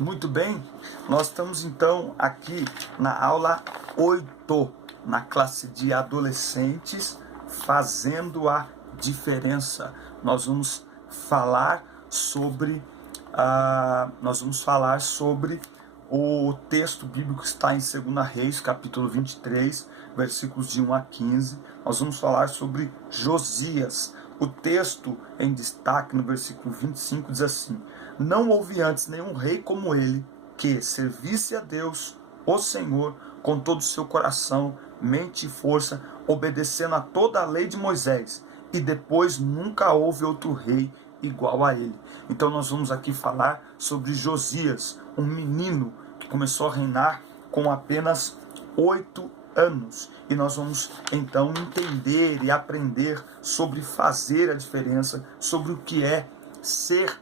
Muito bem, nós estamos então aqui na aula 8, na classe de adolescentes, fazendo a diferença. Nós vamos falar sobre, o texto bíblico que está em 2 Reis, capítulo 23, versículos de 1 a 15. Nós vamos falar sobre Josias. O texto em destaque no versículo 25 diz assim: não houve antes nenhum rei como ele, que servisse a Deus, o Senhor, com todo o seu coração, mente e força, obedecendo a toda a lei de Moisés. E depois nunca houve outro rei igual a ele. Então nós vamos aqui falar sobre Josias, um menino que começou a reinar com apenas 8 anos. E nós vamos então entender e aprender sobre fazer a diferença, sobre o que é ser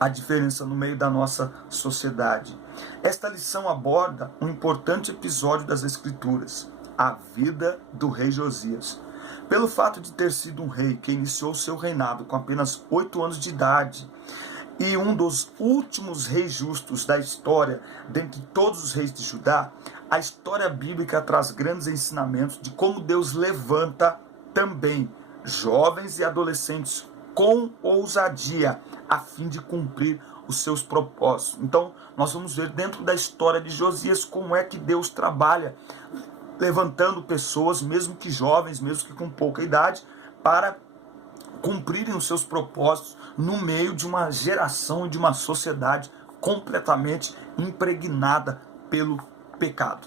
a diferença no meio da nossa sociedade. Esta lição aborda um importante episódio das Escrituras, a vida do rei Josias. Pelo fato de ter sido um rei que iniciou seu reinado com apenas 8 anos de idade e um dos últimos reis justos da história, dentre todos os reis de Judá, a história bíblica traz grandes ensinamentos de como Deus levanta também jovens e adolescentes com ousadia, a fim de cumprir os seus propósitos. Então, nós vamos ver dentro da história de Josias como é que Deus trabalha, levantando pessoas, mesmo que jovens, mesmo que com pouca idade, para cumprirem os seus propósitos no meio de uma geração e de uma sociedade completamente impregnada pelo pecado.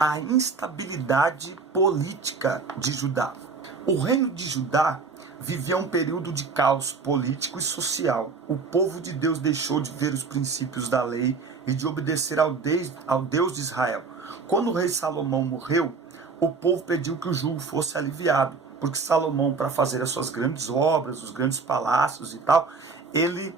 A instabilidade política de Judá. O reino de Judá vivia um período de caos político e social. O povo de Deus deixou de ver os princípios da lei e de obedecer ao Deus de Israel. Quando o rei Salomão morreu, o povo pediu que o jugo fosse aliviado, porque Salomão, para fazer as suas grandes obras, os grandes palácios e tal, ele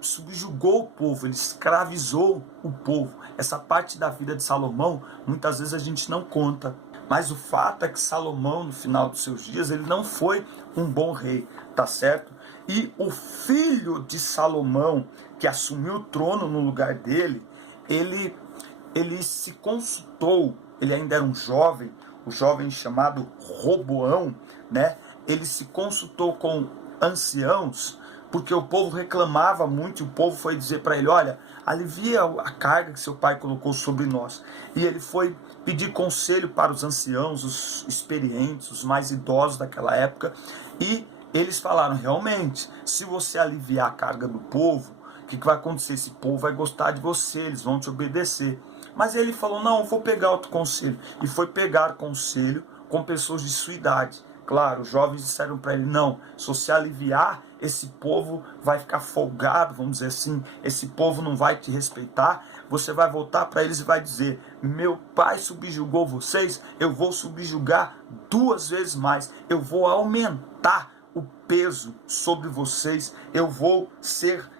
subjugou o povo, ele escravizou o povo. Essa parte da vida de Salomão, muitas vezes a gente não conta. Mas o fato é que Salomão, no final dos seus dias, ele não foi um bom rei, tá certo? E o filho de Salomão, que assumiu o trono no lugar dele, ele se consultou, ele ainda era um jovem, o jovem chamado Roboão, né? Ele se consultou com anciãos, porque o povo reclamava muito, e o povo foi dizer para ele: olha, alivia a carga que seu pai colocou sobre nós. E ele foi pedir conselho para os anciãos, os experientes, os mais idosos daquela época, e eles falaram: realmente, se você aliviar a carga do povo, o que vai acontecer? Esse povo vai gostar de você, eles vão te obedecer. Mas ele falou: não, eu vou pegar outro conselho. E foi pegar conselho com pessoas de sua idade. Claro, os jovens disseram para ele: não, se você aliviar, esse povo vai ficar folgado, vamos dizer assim, esse povo não vai te respeitar. Você vai voltar para eles e vai dizer: meu pai subjugou vocês, eu vou subjugar 2 vezes mais, eu vou aumentar o peso sobre vocês, eu vou ser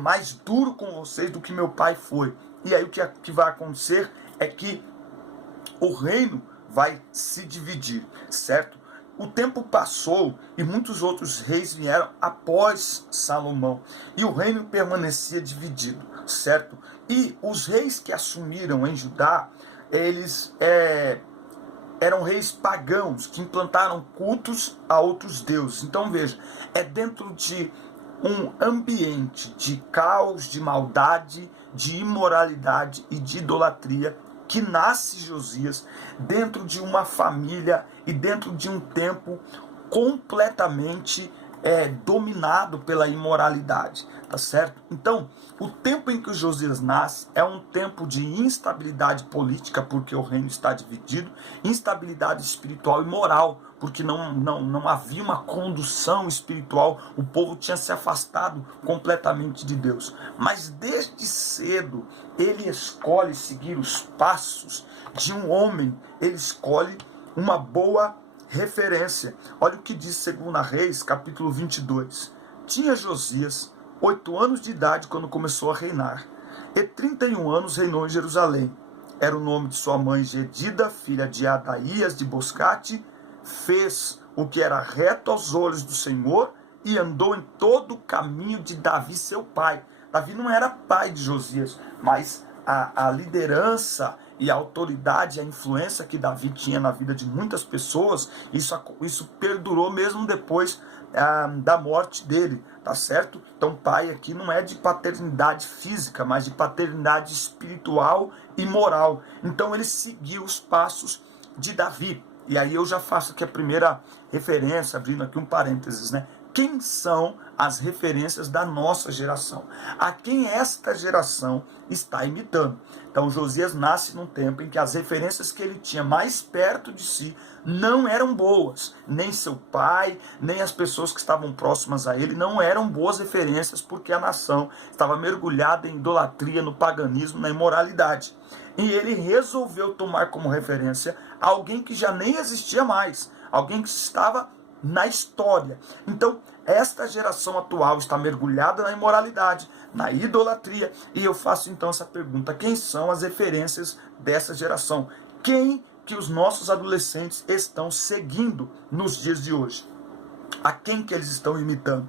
mais duro com vocês do que meu pai foi. E aí o que vai acontecer é que o reino vai se dividir, certo? O tempo passou e muitos outros reis vieram após Salomão, e o reino permanecia dividido, certo? E os reis que assumiram em Judá, eles eram reis pagãos que implantaram cultos a outros deuses. Então veja, é dentro de um ambiente de caos, de maldade, de imoralidade e de idolatria que nasce Josias, dentro de uma família e dentro de um tempo completamente dominado pela imoralidade, tá certo? Então, o tempo em que o Josias nasce é um tempo de instabilidade política, porque o reino está dividido, instabilidade espiritual e moral, porque não havia uma condução espiritual, o povo tinha se afastado completamente de Deus. Mas desde cedo ele escolhe seguir os passos de um homem, ele escolhe uma boa referência. Olha o que diz 2 Reis, capítulo 22. Tinha Josias 8 anos de idade quando começou a reinar, e 31 anos reinou em Jerusalém. Era o nome de sua mãe Gedida, filha de Adaías de Boscate, fez o que era reto aos olhos do Senhor e andou em todo o caminho de Davi, seu pai. Davi não era pai de Josias, mas a liderança e a autoridade, a influência que Davi tinha na vida de muitas pessoas, isso perdurou mesmo depois da morte dele, tá certo? Então pai aqui não é de paternidade física, mas de paternidade espiritual e moral. Então ele seguiu os passos de Davi. E aí eu já faço aqui a primeira referência, abrindo aqui um parênteses, né? Quem são as referências da nossa geração? A quem esta geração está imitando? Então Josias nasce num tempo em que as referências que ele tinha mais perto de si não eram boas. Nem seu pai, nem as pessoas que estavam próximas a ele não eram boas referências, porque a nação estava mergulhada em idolatria, no paganismo, na imoralidade. E ele resolveu tomar como referência alguém que já nem existia mais, alguém que estava na história. Então, esta geração atual está mergulhada na imoralidade, na idolatria, e eu faço então essa pergunta: quem são as referências dessa geração? Quem que os nossos adolescentes estão seguindo nos dias de hoje? A quem que eles estão imitando?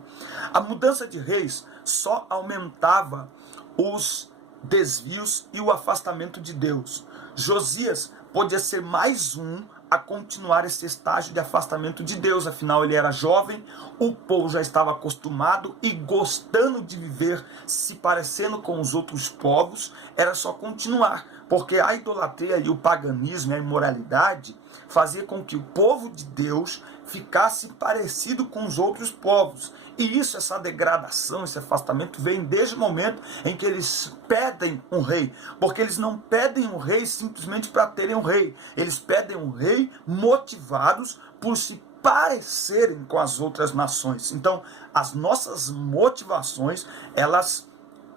A mudança de reis só aumentava os desvios e o afastamento de Deus. Josias podia ser mais um a continuar esse estágio de afastamento de Deus, afinal ele era jovem, o povo já estava acostumado e gostando de viver se parecendo com os outros povos, era só continuar, porque a idolatria e o paganismo e a imoralidade fazia com que o povo de Deus ficasse parecido com os outros povos. E isso, essa degradação, esse afastamento vem desde o momento em que eles pedem um rei, porque eles não pedem um rei simplesmente para terem um rei, eles pedem um rei motivados por se parecerem com as outras nações. Então, as nossas motivações, elas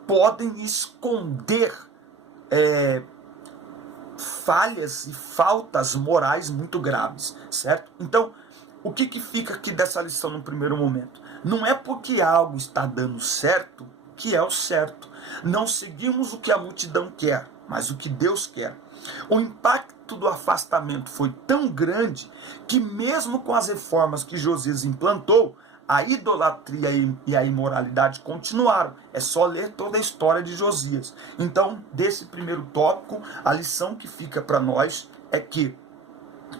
podem esconder falhas e faltas morais muito graves, certo? Então, o que fica aqui dessa lição no primeiro momento? Não é porque algo está dando certo que é o certo. Não seguimos o que a multidão quer, mas o que Deus quer. O impacto do afastamento foi tão grande que mesmo com as reformas que Josias implantou, a idolatria e a imoralidade continuaram. É só ler toda a história de Josias. Então, desse primeiro tópico, a lição que fica para nós é que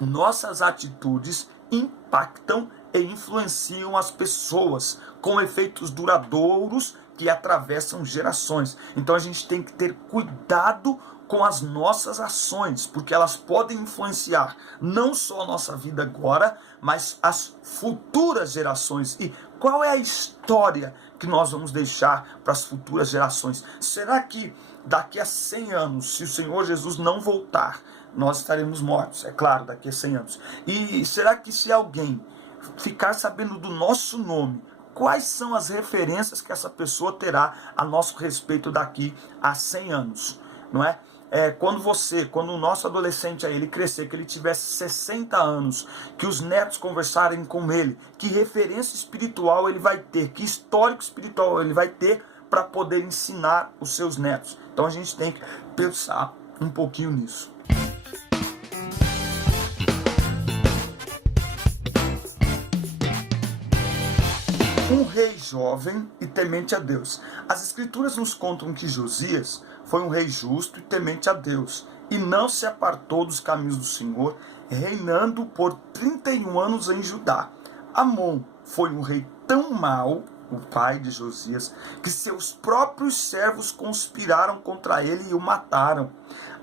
nossas atitudes impactam e influenciam as pessoas com efeitos duradouros que atravessam gerações. Então a gente tem que ter cuidado com as nossas ações, porque elas podem influenciar não só a nossa vida agora, mas as futuras gerações. E qual é a história que nós vamos deixar para as futuras gerações? Será que daqui a 100 anos, se o Senhor Jesus não voltar, nós estaremos mortos? É claro, daqui a 100 anos. E será que se alguém ficar sabendo do nosso nome, quais são as referências que essa pessoa terá a nosso respeito daqui a 100 anos? Não é? Quando o nosso adolescente aí, ele crescer, que ele tivesse 60 anos, que os netos conversarem com ele, que referência espiritual ele vai ter, que histórico espiritual ele vai ter para poder ensinar os seus netos. Então a gente tem que pensar um pouquinho nisso. Um rei jovem e temente a Deus. As escrituras nos contam que Josias foi um rei justo e temente a Deus, e não se apartou dos caminhos do Senhor, reinando por 31 anos em Judá. Amon foi um rei tão mau, o pai de Josias, que seus próprios servos conspiraram contra ele e o mataram.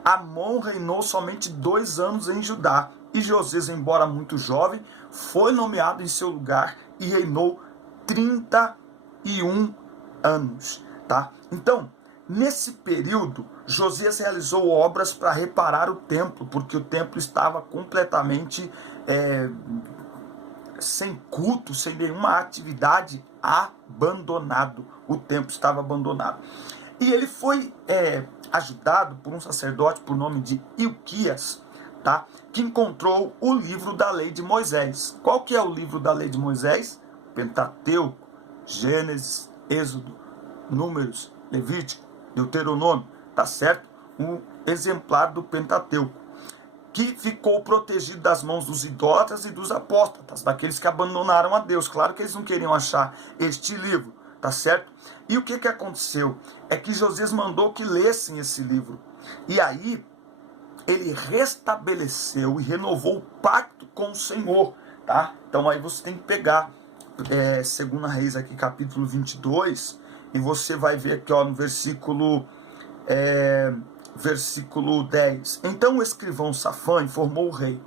Amon reinou somente 2 anos em Judá, e Josias, embora muito jovem, foi nomeado em seu lugar e reinou 31 anos, tá? Então, nesse período, Josias realizou obras para reparar o templo, porque o templo estava completamente sem culto, sem nenhuma atividade, abandonado. O templo estava abandonado. E ele foi ajudado por um sacerdote por nome de Ilquias, tá? Que encontrou o livro da lei de Moisés. Qual que é o livro da lei de Moisés? Pentateuco, Gênesis, Êxodo, Números, Levítico, Deuteronômio, tá certo? Um exemplar do Pentateuco. que ficou protegido das mãos dos idólatras e dos apóstatas, daqueles que abandonaram a Deus. Claro que eles não queriam achar este livro, tá certo? E o que aconteceu? É que Josias mandou que lessem esse livro. E aí, ele restabeleceu e renovou o pacto com o Senhor, tá? Então aí você tem que pegar 2 Reis aqui, capítulo 22, e você vai ver aqui, ó, no versículo 10. Então o escrivão Safã informou o rei: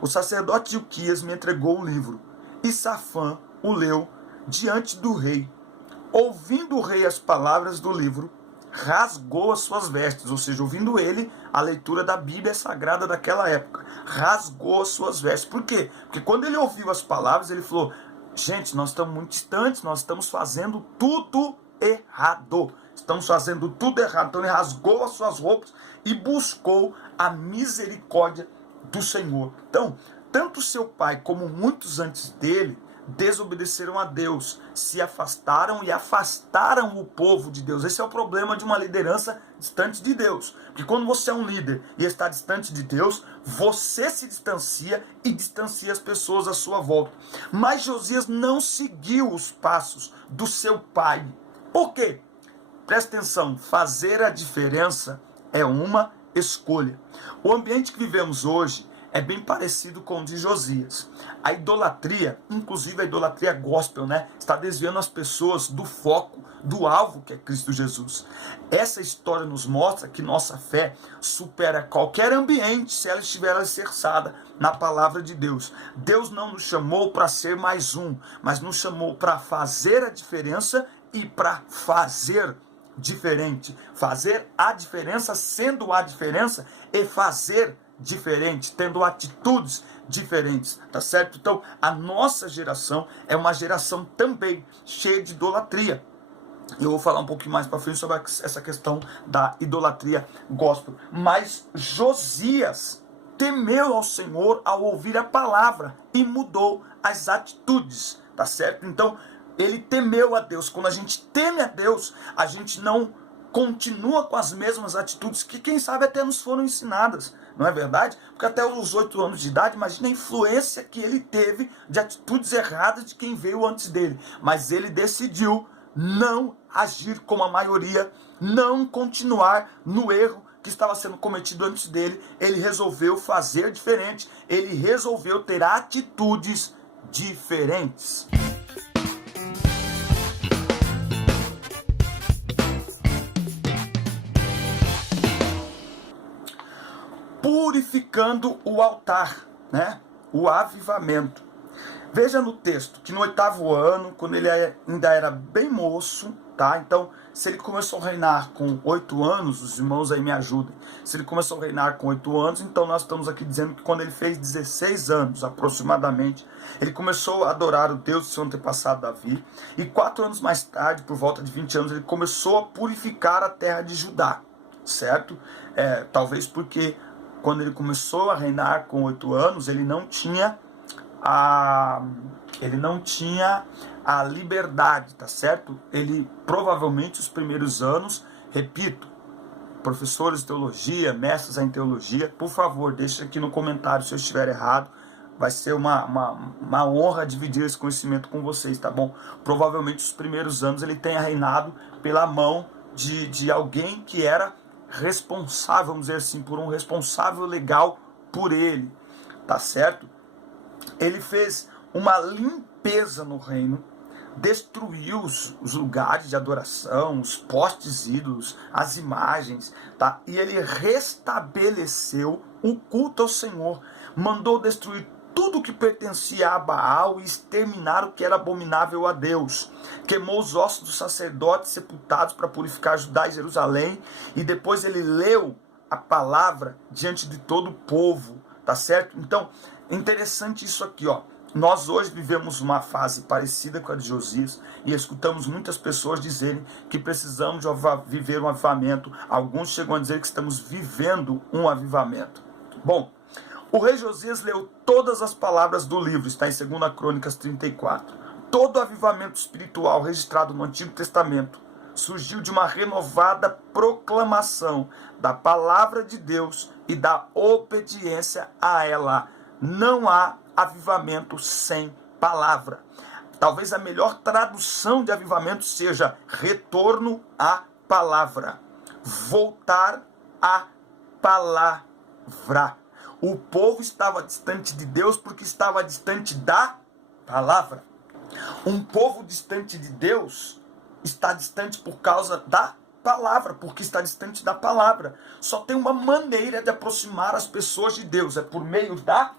o sacerdote Ilquias me entregou o livro. E Safã o leu diante do rei. Ouvindo o rei as palavras do livro, rasgou as suas vestes, ou seja, ouvindo ele a leitura da Bíblia Sagrada daquela época, rasgou as suas vestes. Por quê? Porque quando ele ouviu as palavras, ele falou: gente, nós estamos muito distantes, nós estamos fazendo tudo errado. Estamos fazendo tudo errado. Então ele rasgou as suas roupas e buscou a misericórdia do Senhor. Então, tanto seu pai como muitos antes dele desobedeceram a Deus, se afastaram e afastaram o povo de Deus. Esse é o problema de uma liderança distante de Deus. Porque quando você é um líder e está distante de Deus, você se distancia e distancia as pessoas à sua volta. Mas Josias não seguiu os passos do seu pai. Por quê? Presta atenção, fazer a diferença é uma escolha. O ambiente que vivemos hoje é bem parecido com o de Josias. A idolatria, inclusive a idolatria gospel, né, está desviando as pessoas do foco, do alvo que é Cristo Jesus. Essa história nos mostra que nossa fé supera qualquer ambiente se ela estiver alicerçada na palavra de Deus. Deus não nos chamou para ser mais um, mas nos chamou para fazer a diferença e para fazer diferente. Fazer a diferença, sendo a diferença, e fazer diferente, tendo atitudes diferentes, tá certo? Então, a nossa geração é uma geração também cheia de idolatria. Eu vou falar um pouquinho mais para frente sobre essa questão da idolatria gospel. Mas Josias temeu ao Senhor ao ouvir a palavra e mudou as atitudes, tá certo? Então, ele temeu a Deus. Quando a gente teme a Deus, a gente não continua com as mesmas atitudes que, quem sabe, até nos foram ensinadas. Não é verdade? Porque até os 8 anos de idade, imagina a influência que ele teve de atitudes erradas de quem veio antes dele. Mas ele decidiu não agir como a maioria, não continuar no erro que estava sendo cometido antes dele. Ele resolveu fazer diferente. Ele resolveu ter atitudes diferentes. Purificando o altar, né? O avivamento. Veja no texto que no 8º ano, quando ele ainda era bem moço, tá? Então, se ele começou a reinar com 8 anos, os irmãos aí me ajudem. Se ele começou a reinar com 8 anos, então nós estamos aqui dizendo que quando ele fez 16 anos, aproximadamente, ele começou a adorar o Deus do seu antepassado Davi. E 4 anos mais tarde, por volta de 20 anos, ele começou a purificar a terra de Judá, certo? Talvez porque quando ele começou a reinar com 8 anos, ele não tinha a liberdade, tá certo? Ele provavelmente os primeiros anos, repito, professores de teologia, mestres em teologia, por favor, deixe aqui no comentário se eu estiver errado. Vai ser uma honra dividir esse conhecimento com vocês, tá bom? Provavelmente os primeiros anos ele tenha reinado pela mão de alguém que era responsável, vamos dizer assim, por um responsável legal por ele, tá certo? Ele fez uma limpeza no reino, destruiu os lugares de adoração, os postes ídolos, as imagens, tá? E ele restabeleceu o culto ao Senhor, mandou destruir tudo que pertencia a Baal e exterminar o que era abominável a Deus. Queimou os ossos dos sacerdotes sepultados para purificar Judá e Jerusalém. E depois ele leu a palavra diante de todo o povo, tá certo? Então, interessante isso aqui, ó. Nós hoje vivemos uma fase parecida com a de Josias e escutamos muitas pessoas dizerem que precisamos de viver um avivamento. Alguns chegam a dizer que estamos vivendo um avivamento. Bom, o rei Josias leu todas as palavras do livro, está em 2 Crônicas 34. Todo avivamento espiritual registrado no Antigo Testamento surgiu de uma renovada proclamação da palavra de Deus e da obediência a ela. Não há avivamento sem palavra. Talvez a melhor tradução de avivamento seja retorno à palavra. Voltar à palavra. O povo estava distante de Deus porque estava distante da palavra. Um povo distante de Deus está distante por causa da palavra, porque está distante da palavra. Só tem uma maneira de aproximar as pessoas de Deus, é por meio da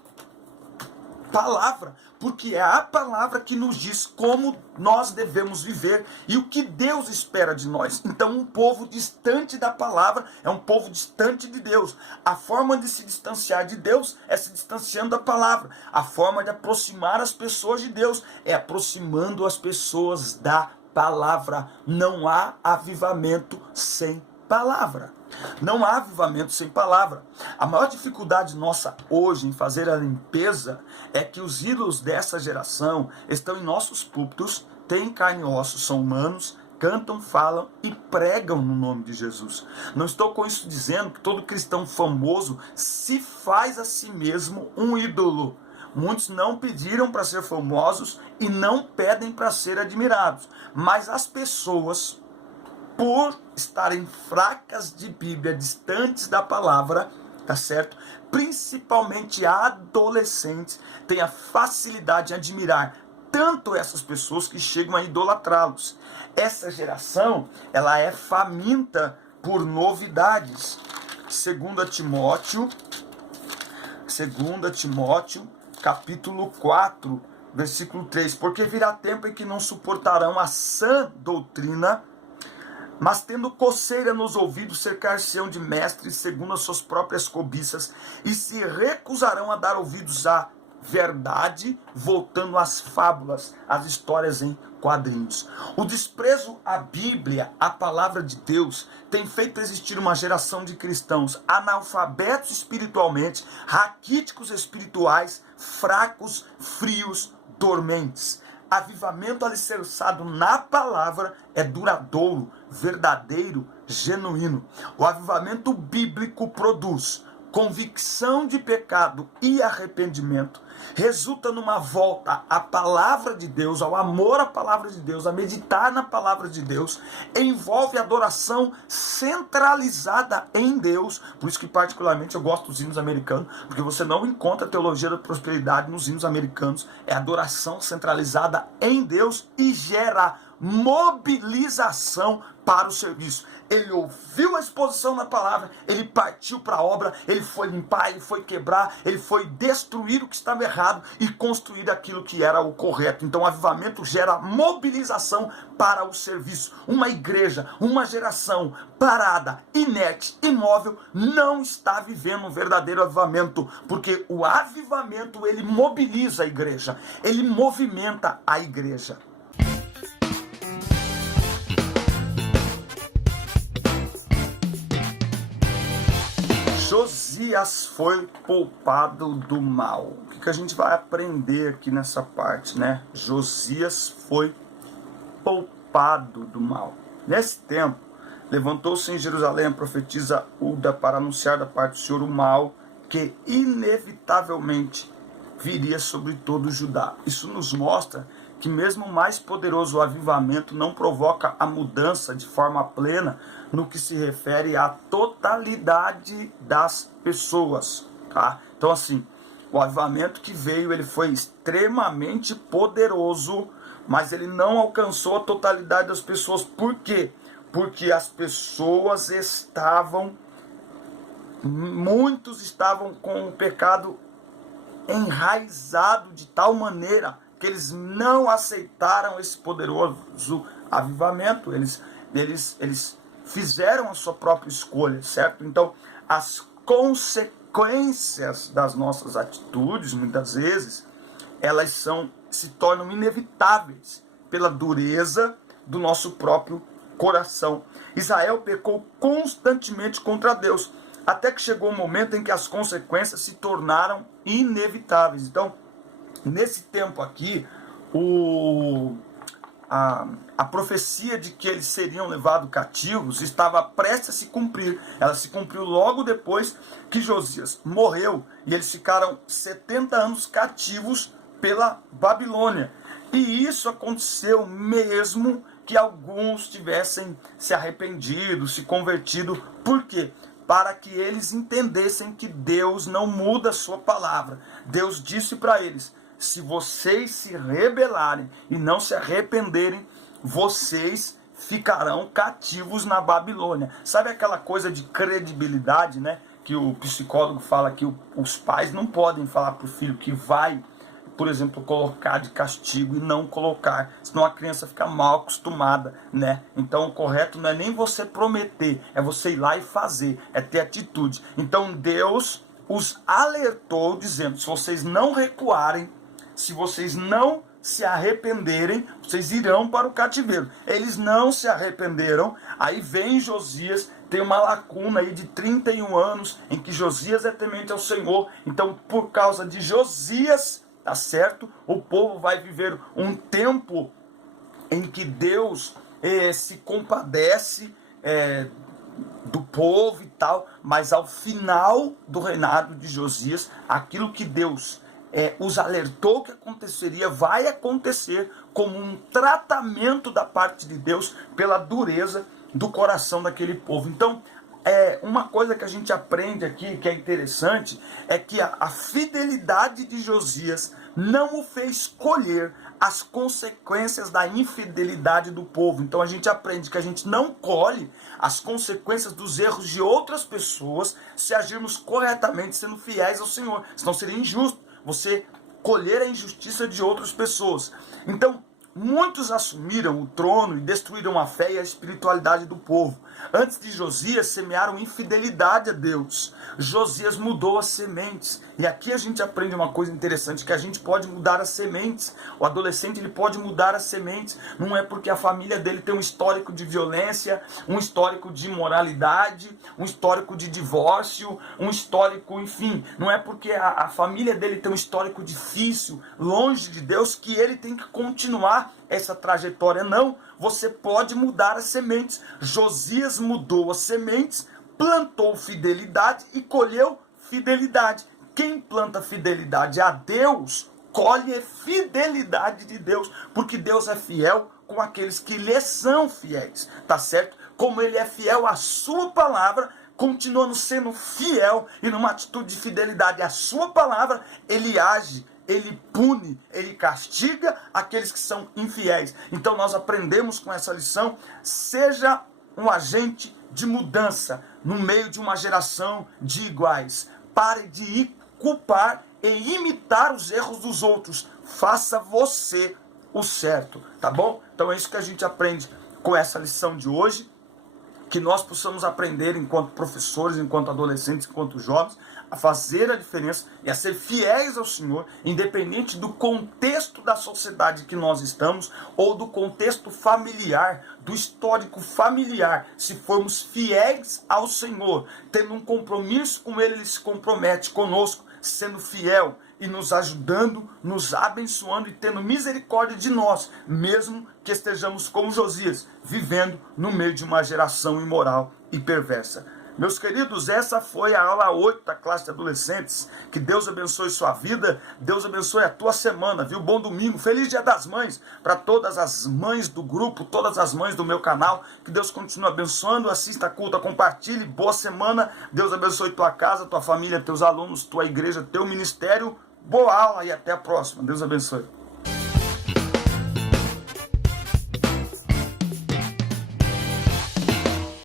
palavra, porque é a palavra que nos diz como nós devemos viver e o que Deus espera de nós. Então, um povo distante da palavra é um povo distante de Deus. A forma de se distanciar de Deus é se distanciando da palavra. A forma de aproximar as pessoas de Deus é aproximando as pessoas da palavra. Não há avivamento sem palavra. Não há avivamento sem palavra. A maior dificuldade nossa hoje em fazer a limpeza é que os ídolos dessa geração estão em nossos púlpitos, têm carne e ossos, são humanos, cantam, falam e pregam no nome de Jesus. Não estou com isso dizendo que todo cristão famoso se faz a si mesmo um ídolo. Muitos não pediram para ser famosos e não pedem para ser admirados. Mas as pessoas, por estarem fracas de Bíblia, distantes da palavra, tá certo? Principalmente adolescentes, têm a facilidade em admirar tanto essas pessoas que chegam a idolatrá-los. Essa geração, ela é faminta por novidades. 2 Timóteo, capítulo 4, versículo 3. Porque virá tempo em que não suportarão a sã doutrina, mas tendo coceira nos ouvidos, cercar-se-ão de mestres segundo as suas próprias cobiças, e se recusarão a dar ouvidos à verdade, voltando às fábulas, às histórias em quadrinhos. O desprezo à Bíblia, à palavra de Deus, tem feito existir uma geração de cristãos analfabetos espiritualmente, raquíticos espirituais, fracos, frios, dormentes. Avivamento alicerçado na palavra é duradouro, verdadeiro, genuíno. O avivamento bíblico produz convicção de pecado e arrependimento, resulta numa volta à palavra de Deus, ao amor à palavra de Deus, a meditar na palavra de Deus, envolve adoração centralizada em Deus. Por isso que particularmente eu gosto dos hinos americanos, porque você não encontra a teologia da prosperidade nos hinos americanos. É adoração centralizada em Deus e gera mobilização para o serviço. Ele ouviu a exposição na palavra, ele partiu para a obra, ele foi limpar, ele foi quebrar, ele foi destruir o que estava errado e construir aquilo que era o correto. Então o avivamento gera mobilização para o serviço. Uma igreja, uma geração parada, inerte, imóvel, não está vivendo um verdadeiro avivamento, porque o avivamento, ele mobiliza a igreja, ele movimenta a igreja. Josias foi poupado do mal. O que a gente vai aprender aqui nessa parte, né? Josias foi poupado do mal. Nesse tempo, levantou-se em Jerusalém a profetisa Hulda para anunciar da parte do Senhor o mal que inevitavelmente viria sobre todo Judá. Isso nos mostra que mesmo o mais poderoso avivamento não provoca a mudança de forma plena no que se refere à totalidade das pessoas, tá? Então assim, o avivamento que veio, ele foi extremamente poderoso, mas ele não alcançou a totalidade das pessoas. Por quê? Porque as pessoas muitos estavam com o pecado enraizado de tal maneira que eles não aceitaram esse poderoso avivamento. Eles fizeram a sua própria escolha, certo? Então, as consequências das nossas atitudes, muitas vezes, elas se tornam inevitáveis pela dureza do nosso próprio coração. Israel pecou constantemente contra Deus, até que chegou o momento em que as consequências se tornaram inevitáveis. Então, nesse tempo aqui, a profecia de que eles seriam levados cativos estava prestes a se cumprir. Ela se cumpriu logo depois que Josias morreu e eles ficaram 70 anos cativos pela Babilônia. E isso aconteceu mesmo que alguns tivessem se arrependido, se convertido. Por quê? Para que eles entendessem que Deus não muda a sua palavra. Deus disse para eles: se vocês se rebelarem e não se arrependerem, vocês ficarão cativos na Babilônia. Sabe aquela coisa de credibilidade, né? Que o psicólogo fala que os pais não podem falar para o filho que vai, por exemplo, colocar de castigo e não colocar, senão a criança fica mal acostumada, né? Então o correto não é nem você prometer, é você ir lá e fazer, é ter atitude. Então Deus os alertou dizendo: se vocês não recuarem, se vocês não se arrependerem, vocês irão para o cativeiro. Eles não se arrependeram. Aí vem Josias, tem uma lacuna aí de 31 anos em que Josias é temente ao Senhor. Então, por causa de Josias, tá certo? O povo vai viver um tempo em que Deus se compadece do povo e tal, mas ao final do reinado de Josias, aquilo que Deus os alertou que aconteceria, vai acontecer como um tratamento da parte de Deus pela dureza do coração daquele povo. Então, uma coisa que a gente aprende aqui, que é interessante, é que a fidelidade de Josias não o fez colher as consequências da infidelidade do povo. Então a gente aprende que a gente não colhe as consequências dos erros de outras pessoas se agirmos corretamente, sendo fiéis ao Senhor. Senão seria injusto você colher a injustiça de outras pessoas. Então, muitos assumiram o trono e destruíram a fé e a espiritualidade do povo. Antes de Josias, semearam infidelidade a Deus. Josias mudou as sementes. E aqui a gente aprende uma coisa interessante, que a gente pode mudar as sementes. O adolescente ele pode mudar as sementes. Não é porque a família dele tem um histórico de violência, um histórico de imoralidade, um histórico de divórcio, um histórico, enfim. Não é porque a família dele tem um histórico difícil, longe de Deus, que ele tem que continuar essa trajetória. Não, você pode mudar as sementes. Josias mudou as sementes, plantou fidelidade e colheu fidelidade. Quem planta fidelidade a Deus, colhe fidelidade de Deus, porque Deus é fiel com aqueles que lhe são fiéis, tá certo? Como ele é fiel à sua palavra, continuando sendo fiel e numa atitude de fidelidade à sua palavra, ele age, ele pune, ele castiga aqueles que são infiéis. Então nós aprendemos com essa lição: seja um agente de mudança no meio de uma geração de iguais. Pare de culpar e imitar os erros dos outros. Faça você o certo, tá bom? Então é isso que a gente aprende com essa lição de hoje. Que nós possamos aprender enquanto professores, enquanto adolescentes, enquanto jovens, a fazer a diferença e a ser fiéis ao Senhor, independente do contexto da sociedade que nós estamos ou do contexto familiar, do histórico familiar. Se formos fiéis ao Senhor, tendo um compromisso com Ele, Ele se compromete conosco, sendo fiel e nos ajudando, nos abençoando e tendo misericórdia de nós, mesmo que estejamos como Josias, vivendo no meio de uma geração imoral e perversa. Meus queridos, essa foi a aula 8 da classe de adolescentes. Que Deus abençoe sua vida, Deus abençoe a tua semana, viu? Bom domingo, feliz Dia das Mães para todas as mães do grupo, todas as mães do meu canal. Que Deus continue abençoando, assista a culto, compartilhe, boa semana. Deus abençoe tua casa, tua família, teus alunos, tua igreja, teu ministério. Boa aula e até a próxima. Deus abençoe.